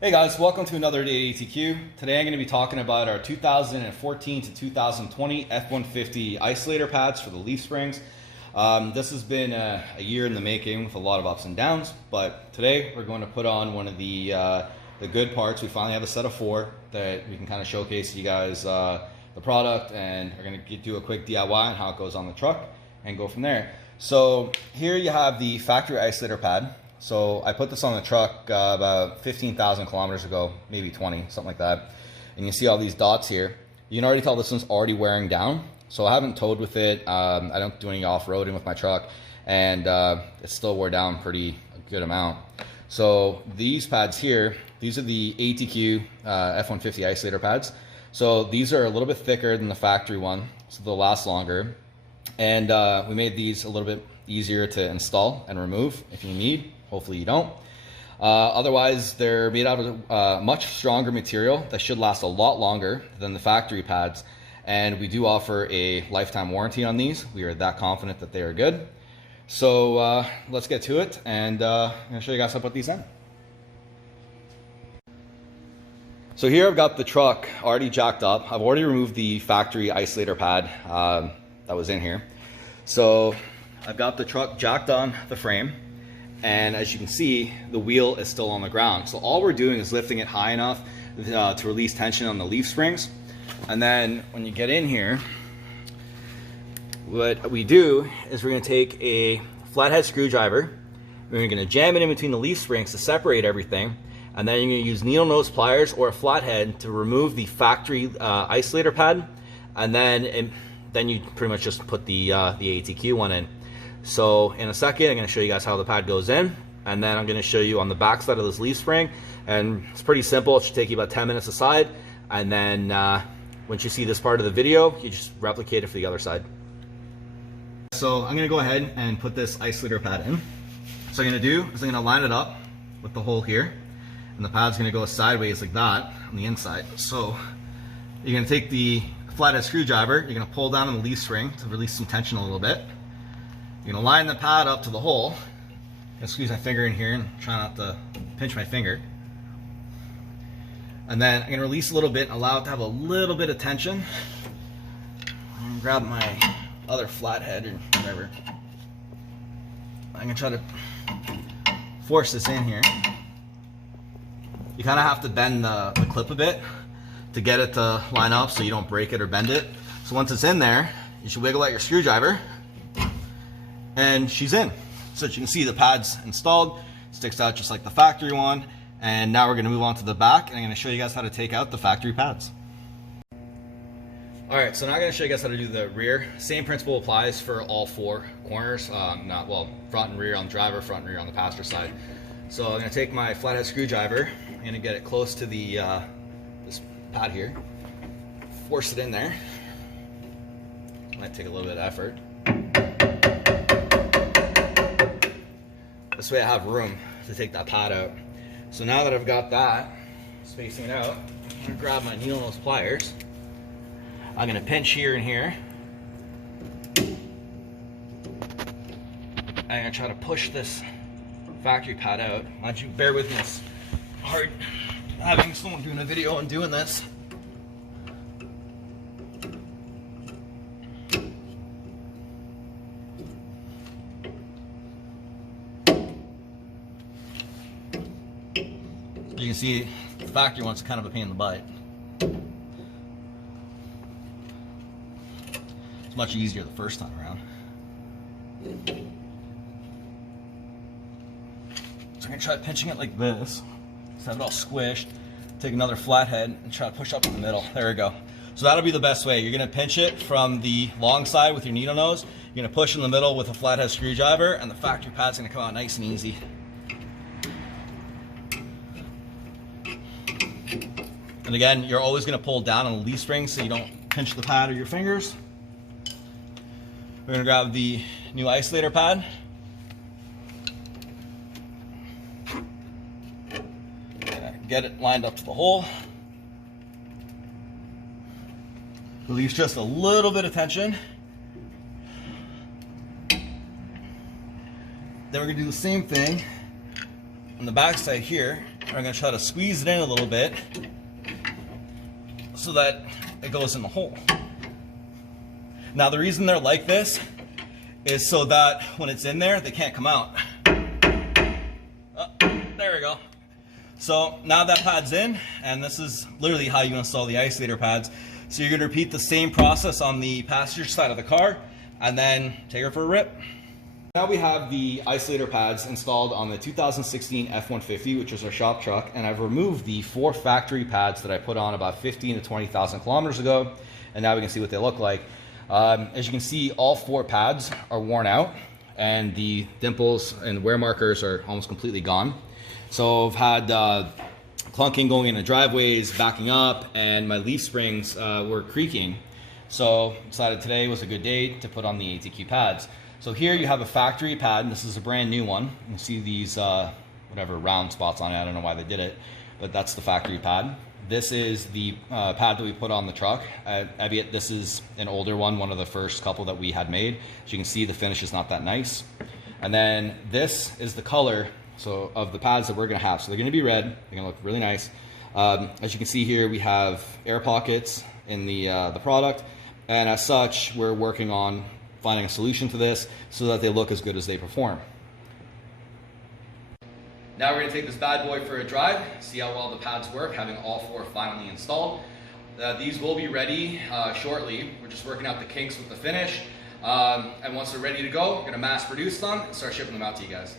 Hey guys, welcome to another day at ATQ. Today I'm going to be talking about our 2014 to 2020 F150 isolator pads for the Leaf Springs. This has been a year in the making with a lot of ups and downs, but today we're going to put on one of the good parts. We finally have a set of 4 that we can kind of showcase you guys the product, and we're going to do a quick DIY on how it goes on the truck and go from there. So here you have the factory isolator pad. So I put this on the truck about 15,000 kilometers ago, maybe 20, something like that. And you see all these dots here. You can already tell this one's already wearing down. So I haven't towed with it. I don't do any off-roading with my truck, and it's still wore down a good amount. So these pads here, these are the ATQ F150 isolator pads. So these are a little bit thicker than the factory one, so they'll last longer. And we made these a little bit easier to install and remove if you need. Hopefully you don't. Otherwise, they're made out of much stronger material that should last a lot longer than the factory pads. And we do offer a lifetime warranty on these. We are that confident that they are good. So let's get to it, and I'm gonna show you guys how to put these in. So here I've got the truck already jacked up. I've already removed the factory isolator pad that was in here. So I've got the truck jacked on the frame. And as you can see, the wheel is still on the ground. So all we're doing is lifting it high enough to release tension on the leaf springs. And then when you get in here, what we do is we're gonna take a flathead screwdriver. We're gonna jam it in between the leaf springs to separate everything. And then you're gonna use needle nose pliers or a flathead to remove the factory isolator pad. And then you pretty much just put the ATQ one in. So in a second, I'm going to show you guys how the pad goes in, and then I'm going to show you on the back side of this leaf spring. And it's pretty simple. It should take you about 10 minutes aside, and then once you see this part of the video, you just replicate it for the other side. So I'm going to go ahead and put this isolator pad in. So what I'm going to do is I'm going to line it up with the hole here, and the pad's going to go sideways like that on the inside. So you're going to take the flathead screwdriver, you're going to pull down on the leaf spring to release some tension a little bit. You're going to line the pad up to the hole. I'm going to squeeze my finger in here and try not to pinch my finger. And then I'm going to release a little bit and allow it to have a little bit of tension. I'm going to grab my other flathead or whatever. I'm going to try to force this in here. You kind of have to bend the clip a bit to get it to line up so you don't break it or bend it. So once it's in there, you should wiggle out your screwdriver. And she's in. So as you can see, the pad's installed, sticks out just like the factory one. And now we're going to move on to the back, and I'm going to show you guys how to take out the factory pads. Alright, so now I'm going to show you guys how to do the rear. Same principle applies for all 4 corners. Front and rear on the driver, front and rear on the passenger side. So I'm going to take my flathead screwdriver, I'm going to get it close to the this pad here, force it in there. Might take a little bit of effort. This way I have room to take that pad out. So now that I've got that, spacing it out, I'm going to grab my needle nose pliers. I'm going to pinch here and here. I'm going to try to push this factory pad out. Mind you, bear with me, it's hard having someone doing a video and doing this. You can see the factory one's kind of a pain in the butt. It's much easier the first time around. So I'm going to try pinching it like this. Just have it all squished. Take another flathead and try to push up in the middle. There we go. So that'll be the best way. You're going to pinch it from the long side with your needle nose. You're going to push in the middle with a flathead screwdriver, and the factory pad's going to come out nice and easy. And again, you're always going to pull down on the leaf spring so you don't pinch the pad or your fingers. We're going to grab the new isolator pad. Get it lined up to the hole. Release just a little bit of tension. Then we're going to do the same thing on the back side here. We're gonna try to squeeze it in a little bit so that it goes in the hole. Now the reason they're like this is so that when it's in there, they can't come out. Oh, there we go. So now that pad's in, and this is literally how you install the isolator pads. So you're gonna repeat the same process on the passenger side of the car, and then take her for a rip. Now we have the isolator pads installed on the 2016 F150, which is our shop truck, and I've removed the 4 factory pads that I put on about 15 to 20,000 kilometers ago, and now we can see what they look like. As you can see, all 4 pads are worn out, and the dimples and wear markers are almost completely gone. So I've had clunking going into driveways, backing up, and my leaf springs were creaking. So decided today was a good day to put on the ATQ pads. So here you have a factory pad, and this is a brand new one. You can see these whatever round spots on it. I don't know why they did it, but that's the factory pad. This is the pad that we put on the truck. Albeit this is an older one of the first couple that we had made. As you can see, the finish is not that nice. And then this is the color of the pads that we're gonna have. So they're gonna be red, they're gonna look really nice. As you can see here, we have air pockets in the product, and as such, we're working on finding a solution to this so that they look as good as they perform. Now we're going to take this bad boy for a drive, see how well the pads work, having all 4 finally installed. These will be ready shortly. We're just working out the kinks with the finish. And once they're ready to go, we're going to mass produce them and start shipping them out to you guys.